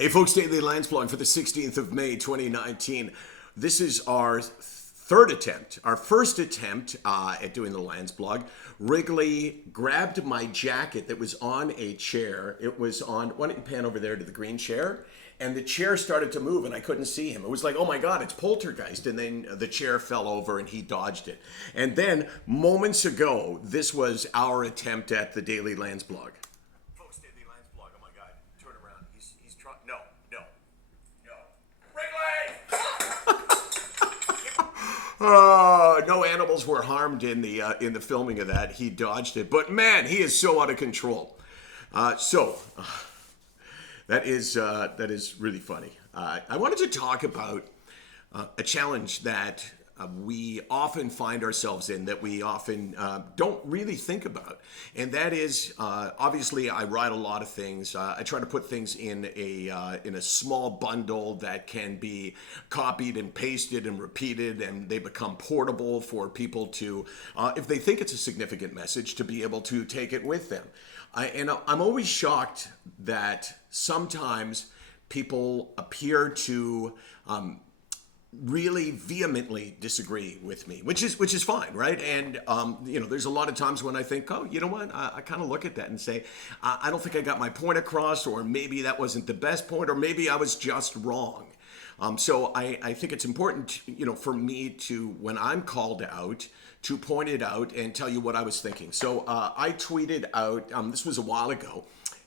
Hey folks, Daily Landsblog for the 16th of May, 2019. This is our third attempt, our first attempt at doing the Landsblog. Wrigley grabbed my jacket that was on a chair. It was on, why don't you pan over there to the green chair? And the chair started to move and I couldn't see him. It was like, oh my God, it's poltergeist. And then the chair fell over and he dodged it. And then moments ago, this was our attempt at the Daily Landsblog. Folks, Daily Landsblog, oh my God, turn around. He's trying, no. Wrigley! No animals were harmed in the filming of that. He dodged it. But man, he is so out of control. That is really funny. I wanted to talk about a challenge that we often find ourselves in, that we often don't really think about, and that is obviously I write a lot of things. I try to put things in a small bundle that can be copied and pasted and repeated, and they become portable for people to, if they think it's a significant message, to be able to take it with them. And I'm always shocked that sometimes people appear to really vehemently disagree with me, which is fine, right? And there's a lot of times when I think, oh, you know what? I kind of look at that and say, I don't think I got my point across, or maybe that wasn't the best point, or maybe I was just wrong. So I think it's important, for me to, when I'm called out, to point it out and tell you what I was thinking. So I tweeted out, this was a while ago,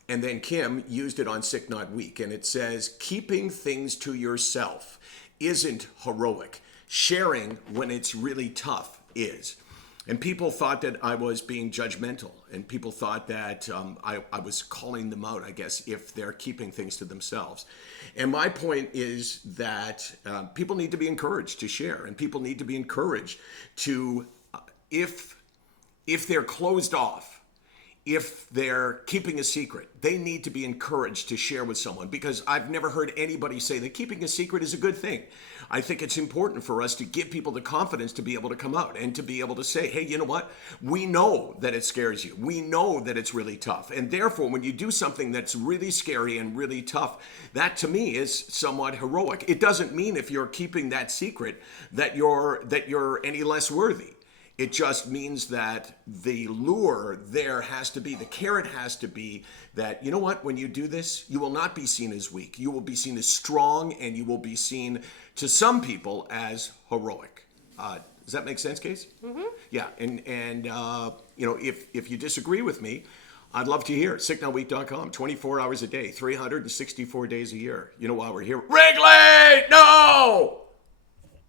and then Kim used it on SickNotWeak, and it says, keeping things to yourself isn't heroic. Sharing when it's really tough is. And people thought that I was being judgmental, and people thought that I was calling them out, I guess, if they're keeping things to themselves. And my point is that people need to be encouraged to share, and people need to be encouraged to, if they're closed off, if they're keeping a secret, they need to be encouraged to share with someone, because I've never heard anybody say that keeping a secret is a good thing. I think it's important for us to give people the confidence to be able to come out and to be able to say, hey, you know what? We know that it scares you. We know that it's really tough. And therefore, when you do something that's really scary and really tough, that to me is somewhat heroic. It doesn't mean if you're keeping that secret that you're any less worthy. It just means that the lure there has to be, the carrot has to be that, you know what, when you do this, you will not be seen as weak. You will be seen as strong, and you will be seen to some people as heroic. Does that make sense, Case? Mm-hmm. Yeah, and if you disagree with me, I'd love to hear it. SickNotWeak.com, 24 hours a day, 364 days a year. You know why we're here? Wrigley! No!